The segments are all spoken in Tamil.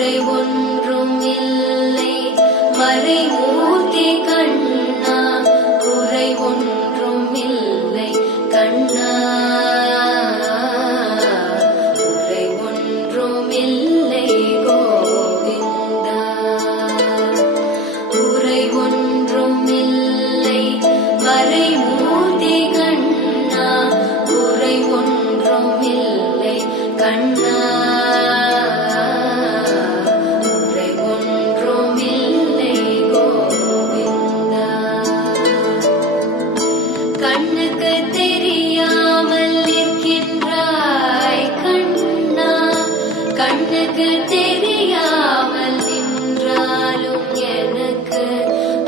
குறை ஒன்றும் இல்லை மறைமூர்த்தி கண்ணா, குறை ஒன்றும் இல்லை கண்ணா, குறை ஒன்றும் இல்லை கோவிந்தா, குறை ஒன்றும் இல்லை மறைமூர்த்தி கண்ணா, குறை ஒன்றும் இல்லை கண்ணா, கண்ணுக்கு தெரியாமல் நிற்கின்றாய் கண்ணா, கண்ணுக்கு தெரியாமல் நின்றாலும் எனக்கு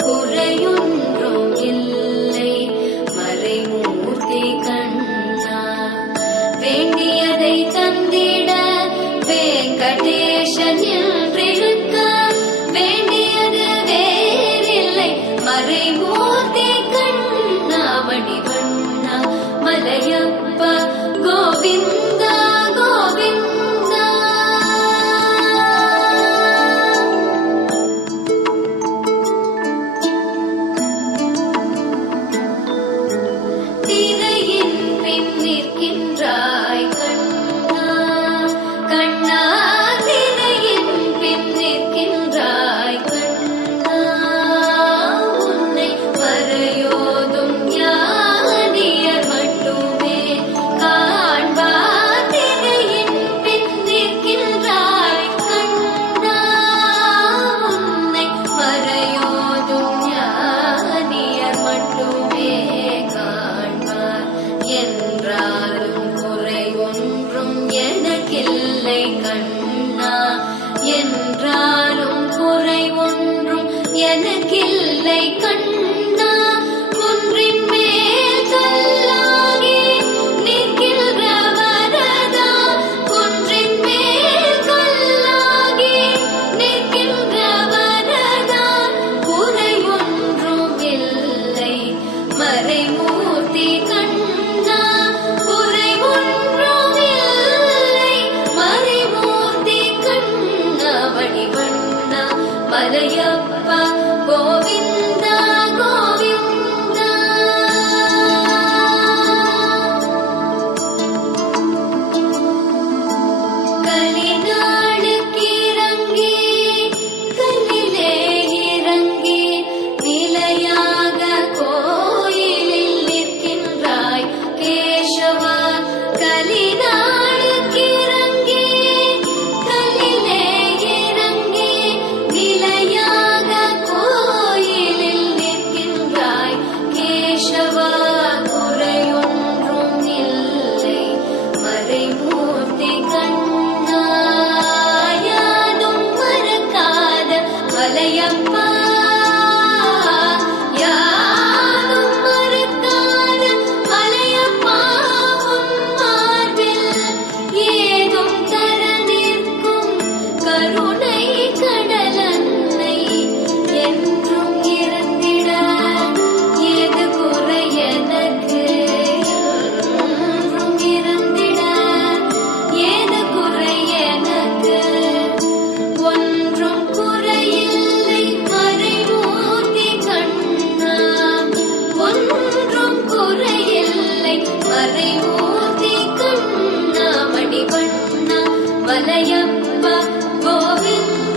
குறையொன்றும் இல்லை மறைமூர்த்தி கண்ணா, வேண்டியதை தந்திட வெங்கடேசன் என்றிருக்க வேண்டியது வேறில்லை மறைமூர்த்தி கண்ணா, மணிவண்ணா மலையப்பா கோவிந்தா கோவிந்தா. திரையின் பின் நிற்கின்றாய் கண்ணா, கண்ணா திரையின் பின் நிற்கின்றாய் கண்ணா, உன்னை மறையோதும் ஞானியர் மட்டுமே காண்பார். திரையின் பின் நிற்கின்றாய் கண்ணா, உன்னை மறையோதும் ஞானியர் மட்டுமே காண்பார். என்றாலும் குறை ஒன்றும் எனக்கில்லை கண்ணா, என்றாலும் குறை ஒன்றும் எனக்கில்லை கண்ணா, குன்றின் மேல் கல்லாகி நிற்கின்ற வரதா, குன்றின் மேல் கல்லாகி நிற்கின்ற வரதா, குறை ஒன்றும் இல்லை மறைமூர்த்தி கண்ணா, குறை ஒன்றும் இல்லை மறைமூர்த்தி கண்ணா, மணிவண்ணா மலையப்பா கோவிந்தா கோவிந்தா. கலிநாளுக்கு இறங்கி கல்லிலே இறங்கி நிலையாக கோயிலில் நிற்கின்றாய் கேசவா, கலிநாளுக்கு இறங்கி கல்லிலே இறங்கி நிலையாக கோயிலில் நிற்கின்றாய் கேசவா, குறையொன்றும் இல்லை மறைமூர்த்தி கண்ணா, யாதும் மறக்காத மலையப்பா, யாதும் மறக்காத மலையப்பா, உன் மார்பில் ஏதும் தர நிற்கும் கருணை கடலன்னை என்றும் இருந்திட ஏது குறை எனக்கு, என்றும் இருந்திட ஏது குறை எனக்கு, ஒன்றும் குறையில்லை மறைமூர்த்தி கண்ணா, ஒன்றும் குறையில்லை மறைமூர்த்தி கண்ணா, மணிவண்ணா மலையப்பா கோவிந்தா.